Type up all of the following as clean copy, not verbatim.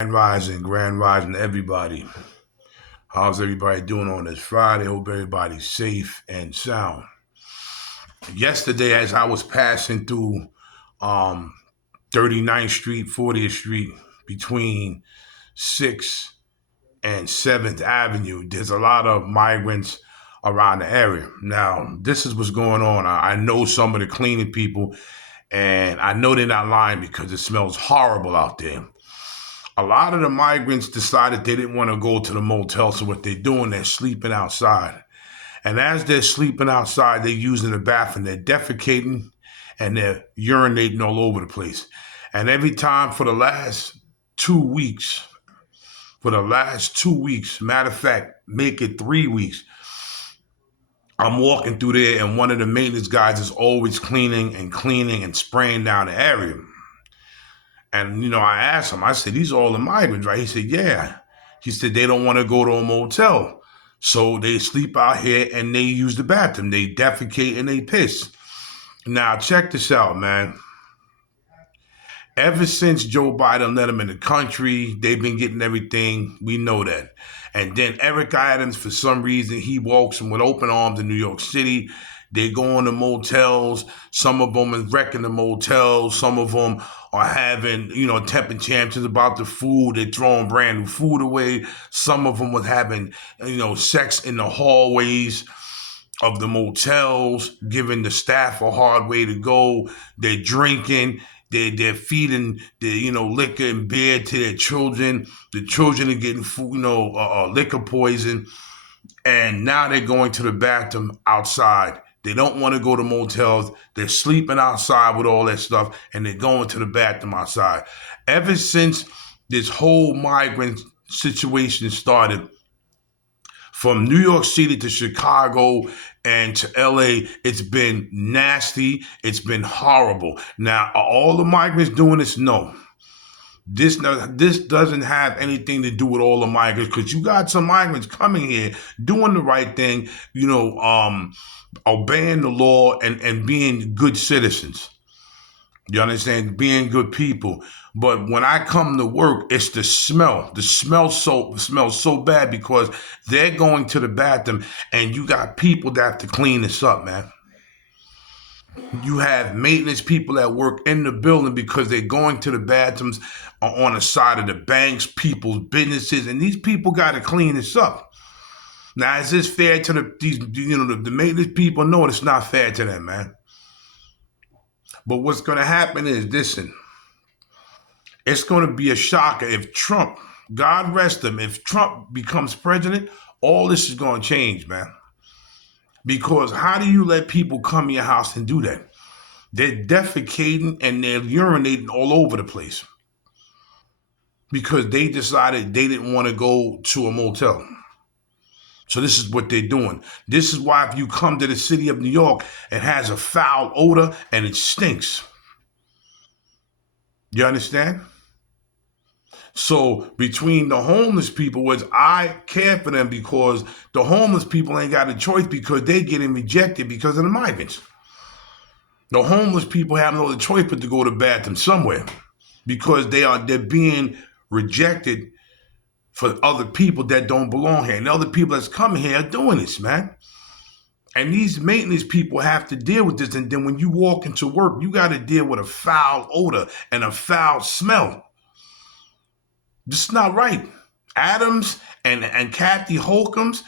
Grand rising, everybody. How's everybody doing on this Friday? Hope everybody's safe and sound. Yesterday, as I was passing through um, 39th Street, 40th Street, between 6th and 7th Avenue, there's a lot of migrants around the area. Now, this is what's going on. I know some of the cleaning people, and I know they're not lying because it smells horrible out there. A lot of the migrants decided they didn't want to go to the motel, so what they're doing, they're sleeping outside. And as they're sleeping outside, they're using the bathroom, they're defecating and they're urinating all over the place. And every time for the last 2 weeks, matter of fact, make it 3 weeks, I'm walking through there and one of the maintenance guys is always cleaning and spraying down the area. And, I asked him, I said, these are all the migrants, right? He said, yeah. He said, they don't want to go to a motel. So they sleep out here and they use the bathroom. They defecate and they piss. Now, check this out, man. Ever since Joe Biden let them in the country, they've been getting everything. We know that. And then Eric Adams, for some reason, he walks them with open arms in New York City. They go into motels. Some of them are wrecking the motels. Some of them are having, temping champions about the food. They're throwing brand new food away. Some of them was having, sex in the hallways of the motels, giving the staff a hard way to go. They're drinking. They're feeding the liquor and beer to their children. The children are getting food, liquor poison, and now they're going to the bathroom outside. They don't want to go to motels. They're sleeping outside with all that stuff, and they're going to the bathroom outside. Ever since this whole migrant situation started, from New York City to Chicago and to LA, it's been nasty. It's been horrible. Now, are all the migrants doing this? No. This doesn't have anything to do with all the migrants, because you got some migrants coming here doing the right thing, obeying the law and being good citizens. You understand? Being good people. But when I come to work, it's the smell. The smell smells so bad because they're going to the bathroom and you got people that have to clean this up, man. You have maintenance people that work in the building because they're going to the bathrooms on the side of the banks, people's businesses, and these people got to clean this up. Now, is this fair to the maintenance people? No, it's not fair to them, man. But what's going to happen is, listen, it's going to be a shocker if Trump, God rest him, if Trump becomes president, all this is going to change, man. Because how do you let people come in your house and do that? They're defecating and they're urinating all over the place because they decided they didn't want to go to a motel. So this is what they're doing. This is why if you come to the city of New York, it has a foul odor and it stinks. You understand? So between the homeless people, which I care for them because the homeless people ain't got a choice because they're getting rejected because of the migrants. The homeless people have no other choice but to go to the bathroom somewhere because they're being rejected for other people that don't belong here. And the other people that's coming here are doing this, man. And these maintenance people have to deal with this. And then when you walk into work, you got to deal with a foul odor and a foul smell. This is not right. Adams and Kathy Holcombs,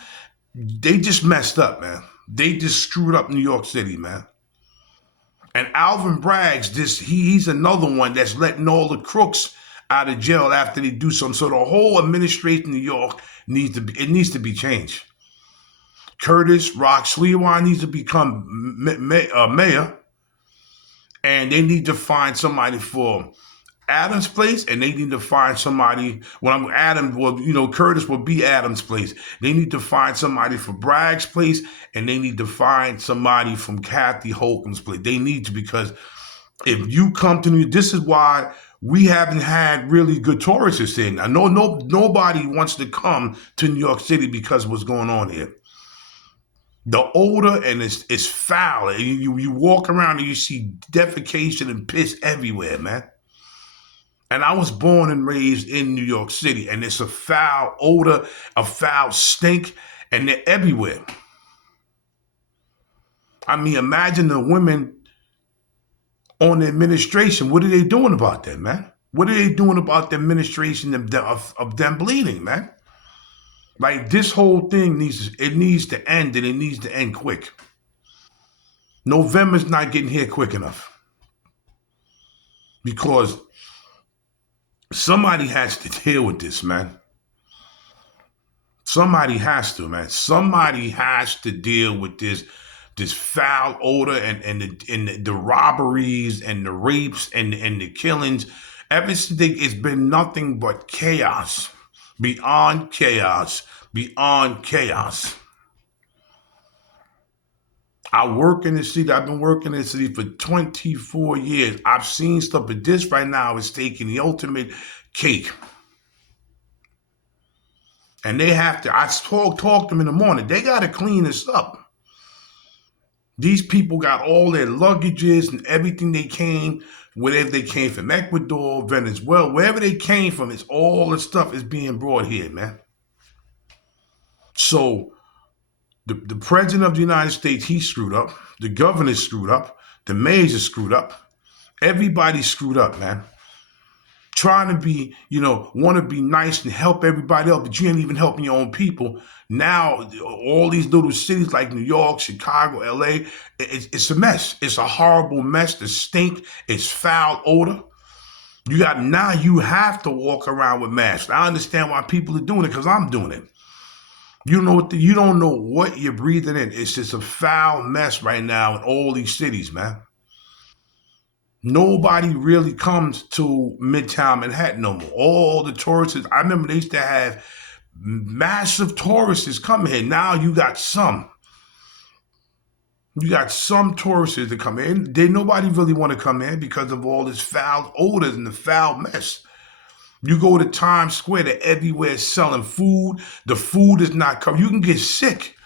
they just messed up, man. They just screwed up New York City, man. And Alvin Bragg's he's another one that's letting all the crooks out of jail after they do something. So the whole administration in New York needs to be changed. Curtis Rock Sliwa needs to become mayor, and they need to find somebody for Adams Place, and they need to find somebody. Curtis will be Adams Place. They need to find somebody for Bragg's Place, and they need to find somebody from Kathy Holcomb's Place. They need to, because if you come to New York, this is why we haven't had really good tourists in. I know nobody wants to come to New York City because of what's going on here. The odor and it's foul. You walk around and you see defecation and piss everywhere, man. And I was born and raised in New York City, and it's a foul odor, a foul stink, and they're everywhere. I mean, imagine the women on the administration. What are they doing about that, man? What are they doing about the administration of them bleeding, man? Like, this whole thing needs to end, and it needs to end quick. November's not getting here quick enough because somebody has to deal with this, man. Somebody has to, man. Somebody has to deal with this foul odor and the robberies and the rapes and the killings. Ever since it's been nothing but chaos, beyond chaos, beyond chaos. I work in the city. I've been working in the city for 24 years. I've seen stuff, but this right now is taking the ultimate cake. And they have to, I talk to them in the morning. They got to clean this up. These people got all their luggages and everything they came, wherever they came from, Ecuador, Venezuela, wherever they came from, it's all the stuff is being brought here, man. So the president of the United States, he screwed up. The governor screwed up. The mayors are screwed up. Everybody's screwed up, man. Trying to be, want to be nice and help everybody else, but you ain't even helping your own people. Now, all these little cities like New York, Chicago, LA, it's a mess. It's a horrible mess. The stink, it's foul odor. You have to walk around with masks. I understand why people are doing it because I'm doing it. You don't know what you're breathing in. It's just a foul mess right now in all these cities, man. Nobody really comes to Midtown Manhattan no more. All the tourists, I remember they used to have massive tourists come here. Now you got some. You got some tourists that come in. Nobody really want to come in because of all this foul odors and the foul mess. You go to Times Square, they're everywhere selling food. The food is not covered. You can get sick.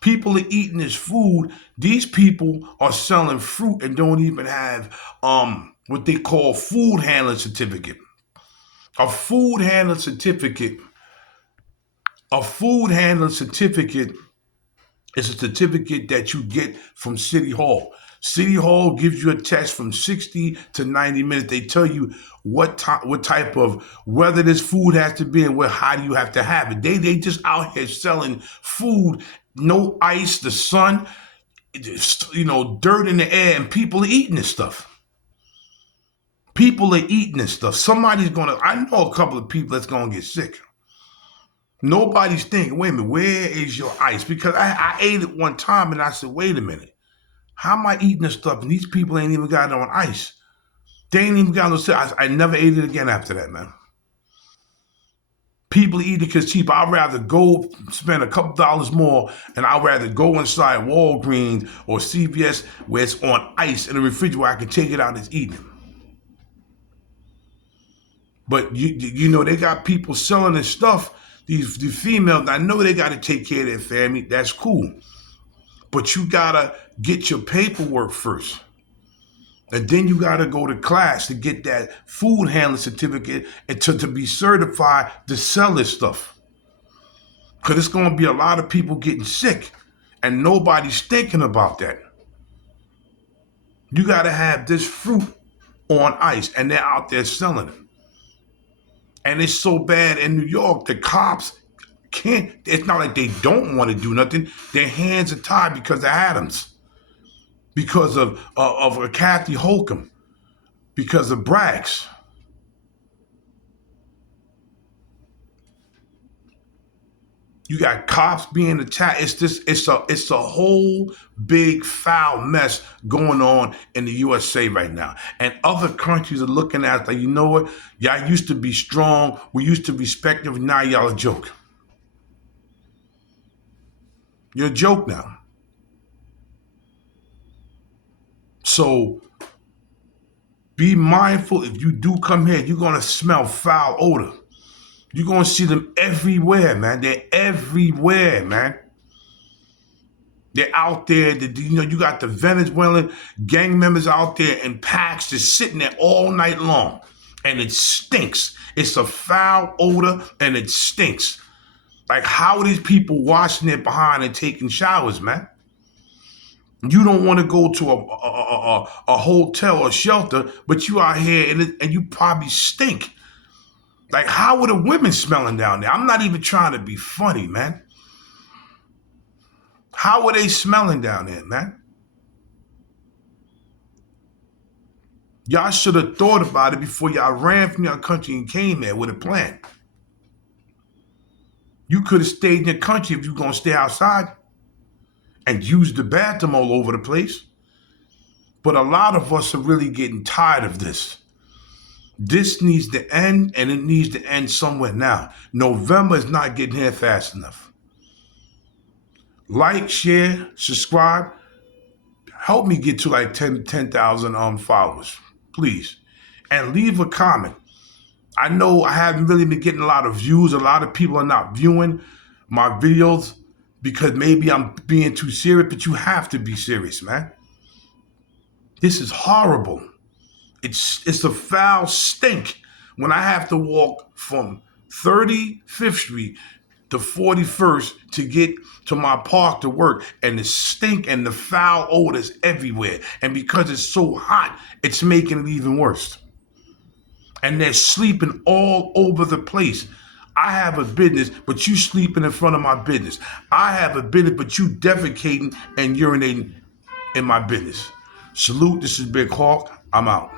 People are eating this food. These people are selling fruit and don't even have what they call food handler certificate. A food handler certificate is a certificate that you get from City Hall. City Hall gives you a test from 60 to 90 minutes. They tell you what type of weather this food has to be and how do you have to have it. They just out here selling food, no ice, the sun, dirt in the air, and people are eating this stuff. People are eating this stuff. I know a couple of people that's gonna get sick. Nobody's thinking, wait a minute, where is your ice? Because I ate it one time and I said, wait a minute. How am I eating this stuff? And these people ain't even got it on ice. They ain't even got no ice. I never ate it again after that, man. People eat it because cheap. I'd rather go spend a couple dollars more and I'd rather go inside Walgreens or CVS where it's on ice in the refrigerator where I can take it out and eat it. But, they got people selling this stuff. These females, I know they got to take care of their family. That's cool. But you got to get your paperwork first. And then you got to go to class to get that food handler certificate and to be certified to sell this stuff. Because it's going to be a lot of people getting sick. And nobody's thinking about that. You got to have this fruit on ice. And they're out there selling it. And it's so bad in New York, the cops can't, it's not like they don't want to do nothing. Their hands are tied because of Adams, because of Kathy Holcomb, because of Braggs. You got cops being attacked. It's a whole big foul mess going on in the USA right now. And other countries are looking at it like, you know what? Y'all used to be strong. We used to respect it. Now y'all a joke. You're a joke now. So be mindful. If you do come here, you're going to smell foul odor. You're going to see them everywhere, man. They're everywhere, man. They're out there. You got the Venezuelan gang members out there in packs just sitting there all night long. and it stinks. It's a foul odor and it stinks. Like, how are these people washing their behind and taking showers, man? You don't want to go to a hotel or shelter, but you out here and you probably stink. Like, how are the women smelling down there? I'm not even trying to be funny, man. How are they smelling down there, man? Y'all should have thought about it before y'all ran from your country and came there with a plan. You could have stayed in your country if you're going to stay outside and use the bathroom all over the place. But a lot of us are really getting tired of this. This needs to end, and it needs to end somewhere now. November is not getting here fast enough. Like, share, subscribe. Help me get to like 10,000 followers, please. And leave a comment. I know I haven't really been getting a lot of views. A lot of people are not viewing my videos because maybe I'm being too serious, but you have to be serious, man. This is horrible. It's a foul stink when I have to walk from 35th Street to 41st to get to my park to work, and the stink and the foul odors everywhere. And because it's so hot, it's making it even worse. And they're sleeping all over the place. I have a business, but you sleeping in front of my business. I have a business, but you defecating and urinating in my business. Salute, this is Big Hawk. I'm out.